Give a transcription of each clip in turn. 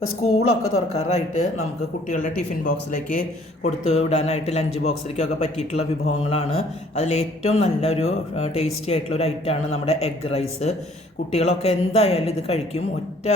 ഇപ്പോൾ സ്കൂളൊക്കെ തുറക്കാറായിട്ട് നമുക്ക് കുട്ടികളുടെ ടിഫിൻ ബോക്സിലേക്ക് കൊടുത്ത് വിടാനായിട്ട് ലഞ്ച് ബോക്സിലേക്കൊക്കെ പറ്റിയിട്ടുള്ള വിഭവങ്ങളാണ്. അതിലേറ്റവും നല്ലൊരു ടേസ്റ്റി ആയിട്ടുള്ള ഒരു ഐറ്റമാണ് നമ്മുടെ എഗ് റൈസ്. കുട്ടികളൊക്കെ എന്തായാലും ഇത് കഴിക്കും, ഒറ്റ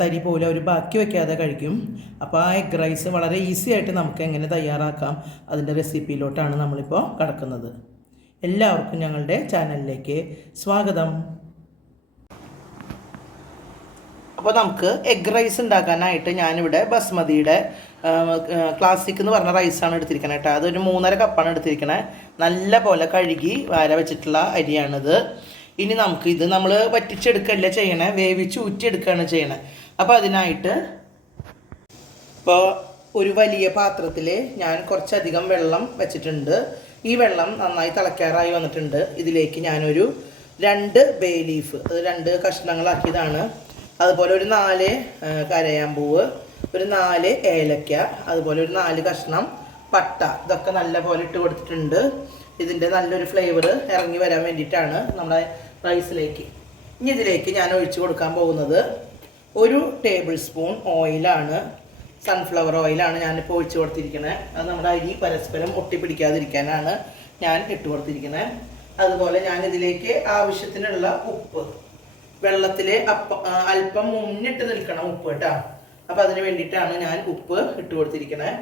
തരി പോലെ ഒരു ബാക്കി വയ്ക്കാതെ കഴിക്കും. അപ്പോൾ ആ എഗ് റൈസ് വളരെ ഈസി ആയിട്ട് നമുക്ക് എങ്ങനെ തയ്യാറാക്കാം അതിൻ്റെ റെസിപ്പിയിലോട്ടാണ് നമ്മളിപ്പോൾ കടക്കുന്നത്. എല്ലാവർക്കും ഞങ്ങളുടെ ചാനലിലേക്ക് സ്വാഗതം. അപ്പോൾ നമുക്ക് എഗ് റൈസ് ഉണ്ടാക്കാനായിട്ട് ഞാനിവിടെ ബസ്മതിയുടെ ക്ലാസിക് എന്ന് പറഞ്ഞ റൈസാണ് എടുത്തിരിക്കുന്നത് കേട്ടോ. അതൊരു 3.5 കപ്പാണ് എടുത്തിരിക്കുന്നത്. നല്ല പോലെ കഴുകി വാര വെച്ചിട്ടുള്ള അരിയാണിത്. ഇനി നമുക്കിത് നമ്മൾ വറ്റിച്ചെടുക്കല്ല ചെയ്യണേ, വേവിച്ച് ഊറ്റിയെടുക്കുകയാണ് ചെയ്യണേ. അപ്പോൾ അതിനായിട്ട് ഇപ്പോൾ ഒരു വലിയ പാത്രത്തിൽ ഞാൻ കുറച്ചധികം വെള്ളം വെച്ചിട്ടുണ്ട്. ഈ വെള്ളം നന്നായി തിളയ്ക്കാറായി വന്നിട്ടുണ്ട്. ഇതിലേക്ക് ഞാനൊരു 2 ബേ ലീഫ്, അത് 2 കഷ്ണങ്ങളാക്കിയതാണ്. അതുപോലെ ഒരു 4 കരയാമ്പൂവ്, ഒരു 4 ഏലക്ക, അതുപോലെ ഒരു 4 കഷ്ണം പട്ട, ഇതൊക്കെ നല്ല പോലെ ഇട്ട് കൊടുത്തിട്ടുണ്ട്. ഇതിൻ്റെ നല്ലൊരു ഫ്ലേവർ ഇറങ്ങി വരാൻ വേണ്ടിയിട്ടാണ് നമ്മുടെ റൈസിലേക്ക്. ഇനി ഇതിലേക്ക് ഞാൻ ഒഴിച്ച് കൊടുക്കാൻ പോകുന്നത് 1 ടേബിൾ സ്പൂൺ ഓയിലാണ്. സൺഫ്ലവർ ഓയിലാണ് ഞാനിപ്പോൾ ഒഴിച്ച് കൊടുത്തിരിക്കുന്നത്. അത് നമ്മുടെ അരി പരസ്പരം ഒട്ടിപ്പിടിക്കാതിരിക്കാനാണ് ഞാൻ ഇട്ട് കൊടുത്തിരിക്കുന്നത്. അതുപോലെ ഞാനിതിലേക്ക് ആവശ്യത്തിനുള്ള ഉപ്പ്, വെള്ളത്തിൽ അല്പം മുന്നിട്ട് നിൽക്കണം ഉപ്പ് കേട്ടോ. അപ്പം അതിന് വേണ്ടിയിട്ടാണ് ഞാൻ ഉപ്പ് ഇട്ട് കൊടുത്തിരിക്കുന്നത്.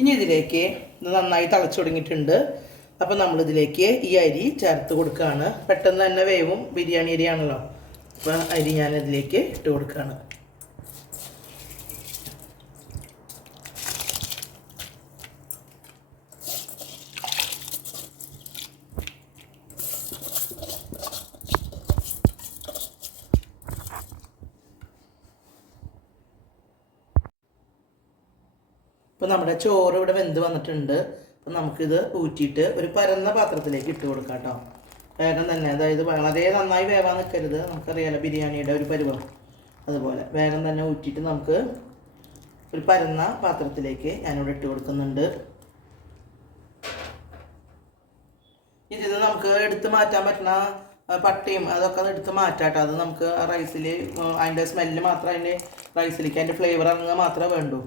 ഇനി ഇതിലേക്ക് നന്നായി തിളച്ചു തുടങ്ങിയിട്ടുണ്ട്. അപ്പം നമ്മളിതിലേക്ക് ഈ അരി ചേർത്ത് കൊടുക്കുകയാണ്. പെട്ടെന്ന് തന്നെ വേവും, ബിരിയാണി അരിയാണല്ലോ. അപ്പം അരി ഞാനിതിലേക്ക് ഇട്ട് കൊടുക്കുകയാണ്. ഇപ്പോൾ നമ്മുടെ ചോറ് ഇവിടെ വെന്ത് വന്നിട്ടുണ്ട്. അപ്പം നമുക്കിത് ഊറ്റിയിട്ട് ഒരു പരന്ന പാത്രത്തിലേക്ക് ഇട്ട് കൊടുക്കാം കേട്ടോ. വേഗം തന്നെ, അതായത് വളരെ നന്നായി വേവാൻ നിൽക്കരുത്, നമുക്കറിയാലോ ബിരിയാണിയുടെ ഒരു പരുവം. അതുപോലെ വേഗം തന്നെ ഊറ്റിയിട്ട് നമുക്ക് ഒരു പരന്ന പാത്രത്തിലേക്ക് ഞാനിവിടെ ഇട്ട് കൊടുക്കുന്നുണ്ട്. ഇതിൽ നമുക്ക് എടുത്ത് മാറ്റാൻ പറ്റുന്ന പട്ടയും അതൊക്കെ അത് എടുത്ത് മാറ്റാട്ടോ. അത് നമുക്ക് ആ റൈസിൽ അതിൻ്റെ സ്മെല്ല് മാത്രം അതിൻ്റെ റൈസിലേക്ക് അതിൻ്റെ ഫ്ലേവർ ഇറങ്ങുക മാത്രമേ വേണ്ടൂ.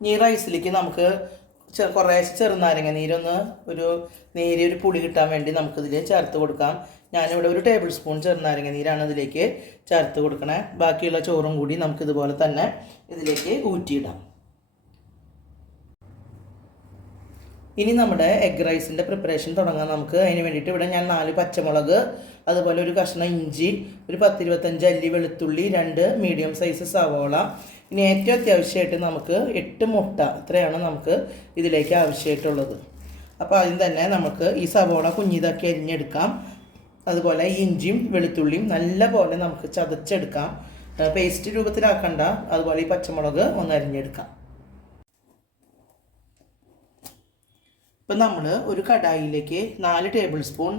ഈ റൈസിലേക്ക് നമുക്ക് കുറേശ്ശെ ചെറുനാരങ്ങ നീരൊന്ന് നേരിയൊരു പുളി കിട്ടാൻ വേണ്ടി നമുക്കിതിൽ ചേർത്ത് കൊടുക്കാം. ഞാനിവിടെ 1 ടേബിൾ സ്പൂൺ ചെറുനാരങ്ങ നീരാണ് ഇതിലേക്ക് ചേർത്ത് കൊടുക്കണേ. ബാക്കിയുള്ള ചോറും കൂടി നമുക്കിതുപോലെ തന്നെ ഇതിലേക്ക് ഊറ്റിയിടാം. ഇനി നമ്മുടെ എഗ് റൈസിൻ്റെ പ്രിപ്പറേഷൻ തുടങ്ങാം നമുക്ക്. അതിന് വേണ്ടിയിട്ട് ഇവിടെ ഞാൻ 4 പച്ചമുളക്, അതുപോലെ ഒരു കഷ്ണം ഇഞ്ചി, ഒരു 10-25 അല്ലി വെളുത്തുള്ളി, 2 മീഡിയം സൈസ് സവോള, ഇനി ഏറ്റവും അത്യാവശ്യമായിട്ട് നമുക്ക് 8 മുട്ട, ഇത്രയാണ് നമുക്ക് ഇതിലേക്ക് ആവശ്യമായിട്ടുള്ളത്. അപ്പോൾ ആദ്യം തന്നെ നമുക്ക് ഈ സവോള കുഞ്ഞിതാക്കി അരിഞ്ഞെടുക്കാം. അതുപോലെ ഇഞ്ചിയും വെളുത്തുള്ളിയും നല്ല പോലെ നമുക്ക് ചതച്ചെടുക്കാം. പേസ്റ്റ് രൂപത്തിലാക്കണ്ട. അതുപോലെ ഈ പച്ചമുളക് ഒന്ന് അരിഞ്ഞെടുക്കാം. ഇപ്പം നമ്മൾ ഒരു കടായിലേക്ക് 4 ടേബിൾ സ്പൂൺ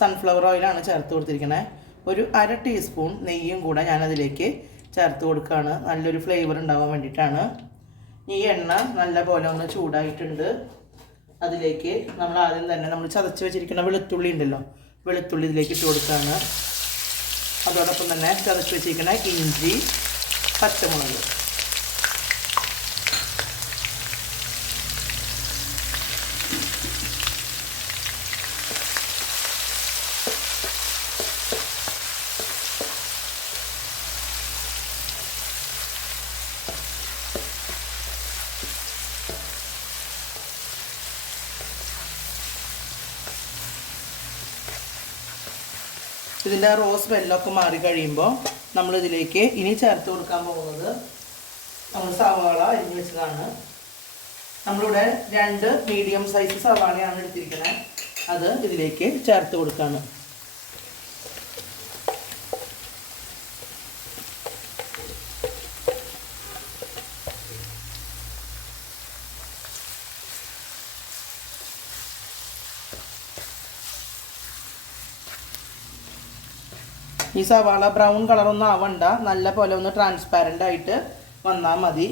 സൺഫ്ലവർ ഓയിലാണ് ചേർത്ത് കൊടുത്തിരിക്കുന്നത്. ഒരു 1/2 ടീസ്പൂൺ നെയ്യും കൂടെ ഞാനതിലേക്ക് ചേർത്ത് കൊടുക്കുകയാണ്. നല്ലൊരു ഫ്ലേവർ ഉണ്ടാവാൻ വേണ്ടിയിട്ടാണ്. ഈ എണ്ണ നല്ല പോലെ ഒന്ന് ചൂടായിട്ടുണ്ട്. അതിലേക്ക് നമ്മൾ ആദ്യം തന്നെ നമ്മൾ ചതച്ച് വെച്ചിരിക്കുന്ന വെളുത്തുള്ളി ഉണ്ടല്ലോ, വെളുത്തുള്ളി ഇതിലേക്ക് ഇട്ട് കൊടുക്കുകയാണ്. അതോടൊപ്പം തന്നെ ചതച്ച് വെച്ചിരിക്കുന്ന ഇഞ്ചി, പച്ചമുളക്, ഇതിൻ്റെ റോസ് സ്മെല്ലൊക്കെ മാറി കഴിയുമ്പോൾ നമ്മളിതിലേക്ക് ഇനി ചേർത്ത് കൊടുക്കാൻ പോകുന്നത് നമ്മൾ സവാള അരിഞ്ഞ് വെച്ചതാണ്. നമ്മളിവിടെ 2 മീഡിയം സൈസ് സവാളയാണ് എടുത്തിരിക്കുന്നത്. അത് ഇതിലേക്ക് ചേർത്ത് കൊടുക്കുകയാണ്. ഈ സവാള ബ്രൗൺ കളറൊന്നും ആവണ്ട, നല്ല പോലെ ഒന്ന് ട്രാൻസ്പാരൻ്റ് ആയിട്ട് വന്നാൽ മതി.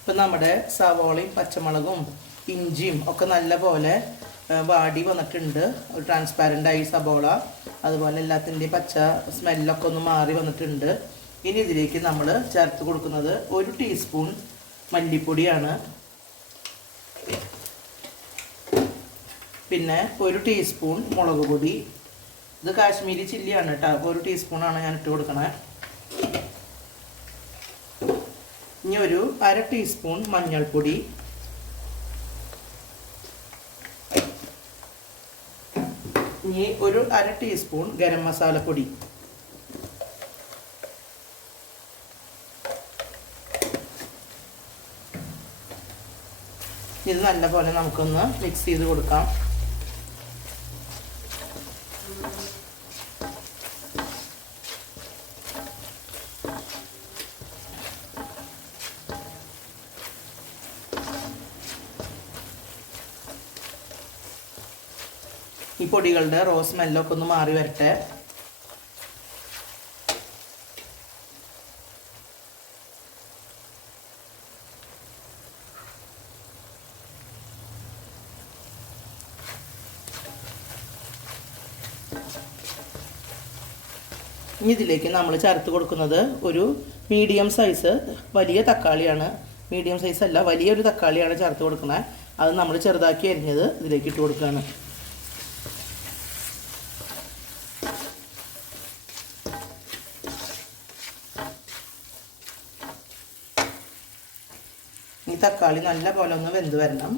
ഇപ്പം നമ്മുടെ സവാളയും പച്ചമുളകും ഇഞ്ചിയും ഒക്കെ നല്ല പോലെ വാടി വന്നിട്ടുണ്ട്. ഒരു ട്രാൻസ്പാരൻ്റായി സവാള, അതുപോലെ എല്ലാത്തിൻ്റെയും പച്ച സ്മെല്ലൊക്കെ ഒന്ന് മാറി വന്നിട്ടുണ്ട്. ഇനി ഇതിലേക്ക് നമ്മൾ ചേർത്ത് കൊടുക്കുന്നത് 1 ടീസ്പൂൺ മല്ലിപ്പൊടിയാണ്. പിന്നെ 1 ടീസ്പൂൺ മുളക് പൊടി. ഇത് കാശ്മീരി ചില്ലിയാണ് കേട്ടോ. 1 ടീസ്പൂണാണ് ഞാൻ ഇട്ട് കൊടുക്കണേ. ഇനി ഒരു 1/2 ടീസ്പൂൺ മഞ്ഞൾപ്പൊടി. ഇനി ഒരു 1/2 ടീസ്പൂൺ ഗരം മസാലപ്പൊടി. ഇത് നല്ലപോലെ നമുക്കൊന്ന് മിക്സ് ചെയ്ത് കൊടുക്കാം. ഈ പൊടികളുടെ റോസ് സ്മെല്ലൊക്കെ ഒന്ന് മാറി വരട്ടെ. ഇനി ഇതിലേക്ക് നമ്മൾ ചേർത്ത് കൊടുക്കുന്നത് ഒരു മീഡിയം സൈസ് വലിയ തക്കാളിയാണ്. മീഡിയം സൈസ് അല്ല, വലിയൊരു തക്കാളിയാണ് ചേർത്ത് കൊടുക്കുന്നത്. അത് നമ്മൾ ചെറുതാക്കി അരിഞ്ഞത് ഇതിലേക്ക് ഇട്ട് കൊടുക്കുകയാണ്. ഈ തക്കാളി നല്ല പോലെ ഒന്ന് വെന്ത് വരണം.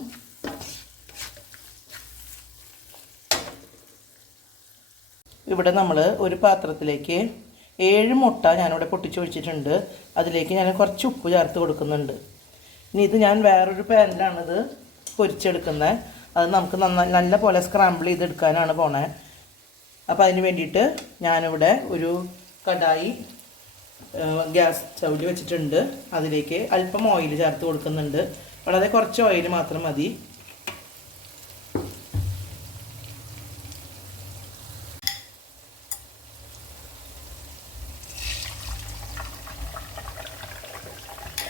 ഇവിടെ നമ്മൾ ഒരു പാത്രത്തിലേക്ക് 7 മുട്ട ഞാനിവിടെ പൊട്ടിച്ചൊഴിച്ചിട്ടുണ്ട്. അതിലേക്ക് ഞാൻ കുറച്ച് ഉപ്പ് ചേർത്ത് കൊടുക്കുന്നുണ്ട്. ഇനി ഇത് ഞാൻ വേറൊരു പാനിലാണിത് പൊരിച്ചെടുക്കുന്നത്. അത് നമുക്ക് നല്ല പോലെ സ്ക്രാമ്പിൾ ചെയ്തെടുക്കാനാണ് പോണേ. അപ്പോൾ അതിന് വേണ്ടിയിട്ട് ഞാനിവിടെ ഒരു കടായി ഗ്യാസ് സ്റ്റൗവിൽ വെച്ചിട്ടുണ്ട്. അതിലേക്ക് അല്പം ഓയിൽ ചേർത്ത് കൊടുക്കുന്നുണ്ട്. വളരെ കുറച്ച് ഓയിൽ മാത്രം മതി.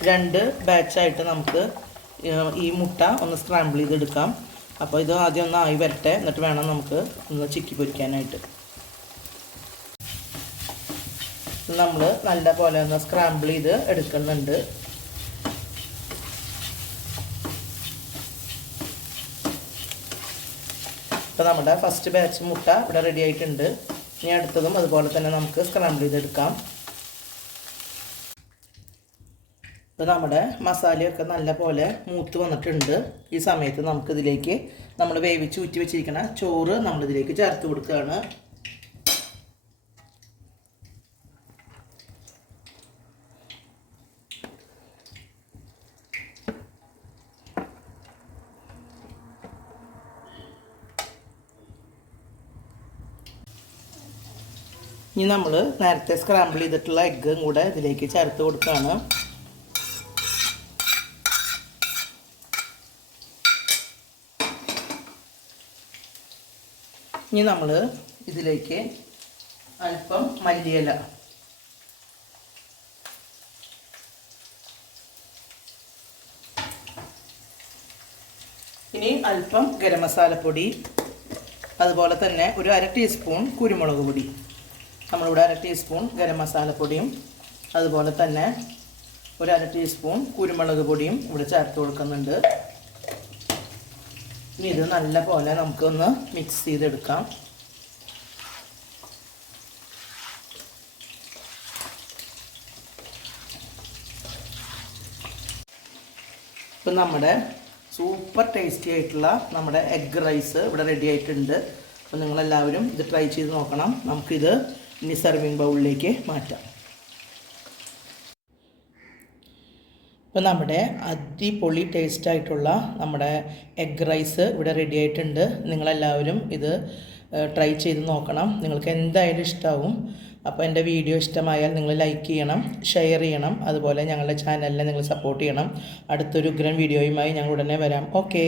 രണ്ട് ബാച്ചായിട്ട് നമുക്ക് ഈ മുട്ട ഒന്ന് സ്ക്രാമ്പിൾ ചെയ്തെടുക്കാം. അപ്പോൾ ഇത് ആദ്യം ഒന്ന് ആയി വരട്ടെ, എന്നിട്ട് വേണം നമുക്ക് ഒന്ന് ചിക്കി പൊരിക്കാനായിട്ട്. നമ്മൾ നല്ല പോലെ ഒന്ന് സ്ക്രാമ്പിൾ ചെയ്ത് എടുക്കുന്നുണ്ട്. ഇപ്പോൾ നമ്മുടെ ഫസ്റ്റ് ബാച്ച് മുട്ട ഇവിടെ റെഡി ആയിട്ടുണ്ട്. ഇനി അടുത്തതും അതുപോലെ തന്നെ നമുക്ക് സ്ക്രാമ്പിൾ ചെയ്തെടുക്കാം. ഇപ്പോൾ നമ്മുടെ മസാലയൊക്കെ നല്ല പോലെ മൂത്ത് വന്നിട്ടുണ്ട്. ഈ സമയത്ത് നമുക്കിതിലേക്ക് നമ്മൾ വേവിച്ച് ഊറ്റി വെച്ചിരിക്കുന്ന ചോറ് നമ്മളിതിലേക്ക് ചേർത്ത് കൊടുക്കുകയാണ്. ഇനി നമ്മൾ നേരത്തെ സ്ക്രാമ്പിൾ ചെയ്തിട്ടുള്ള എഗ്ഗും കൂടെ ഇതിലേക്ക് ചേർത്ത് കൊടുക്കുകയാണ്. ഇനി നമ്മൾ ഇതിലേക്ക് അല്പം മല്ലിയില, ഇനി അല്പം ഗരം മസാലപ്പൊടി, അതുപോലെ തന്നെ ഒരു 1/2 ടീസ്പൂൺ കുരുമുളക് പൊടി. നമ്മളിവിടെ 1/2 ടീസ്പൂൺ ഗരം മസാലപ്പൊടിയും അതുപോലെ തന്നെ ഒരു 1/2 ടീസ്പൂൺ കുരുമുളക് പൊടിയും ഇവിടെ ചേർത്ത് കൊടുക്കുന്നുണ്ട്. ഇനി ഇത് നല്ല പോലെ നമുക്കൊന്ന് മിക്സ് ചെയ്തെടുക്കാം. ഇപ്പം നമ്മുടെ സൂപ്പർ ടേസ്റ്റി ആയിട്ടുള്ള നമ്മുടെ എഗ് റൈസ് ഇവിടെ റെഡി ആയിട്ടുണ്ട്. അപ്പോൾ നിങ്ങളെല്ലാവരും ഇത് ട്രൈ ചെയ്ത് നോക്കണം. നമുക്കിത് ഇനി സെർവിങ് ബൗളിലേക്ക് മാറ്റാം. ഇപ്പോൾ നമ്മുടെ അടിപൊളി ടേസ്റ്റായിട്ടുള്ള നമ്മുടെ എഗ് റൈസ് ഇവിടെ റെഡി ആയിട്ടുണ്ട്. നിങ്ങളെല്ലാവരും ഇത് ട്രൈ ചെയ്ത് നോക്കണം. നിങ്ങൾക്ക് എന്തായാലും ഇഷ്ടമാവും. അപ്പോൾ എൻ്റെ വീഡിയോ ഇഷ്ടമായാൽ നിങ്ങൾ ലൈക്ക് ചെയ്യണം, ഷെയർ ചെയ്യണം, അതുപോലെ ഞങ്ങളുടെ ചാനലിനെ നിങ്ങൾ സപ്പോർട്ട് ചെയ്യണം. അടുത്തൊരു ഉഗ്രൻ വീഡിയോയുമായി ഞങ്ങൾ ഉടനെ വരാം. ഓക്കേ.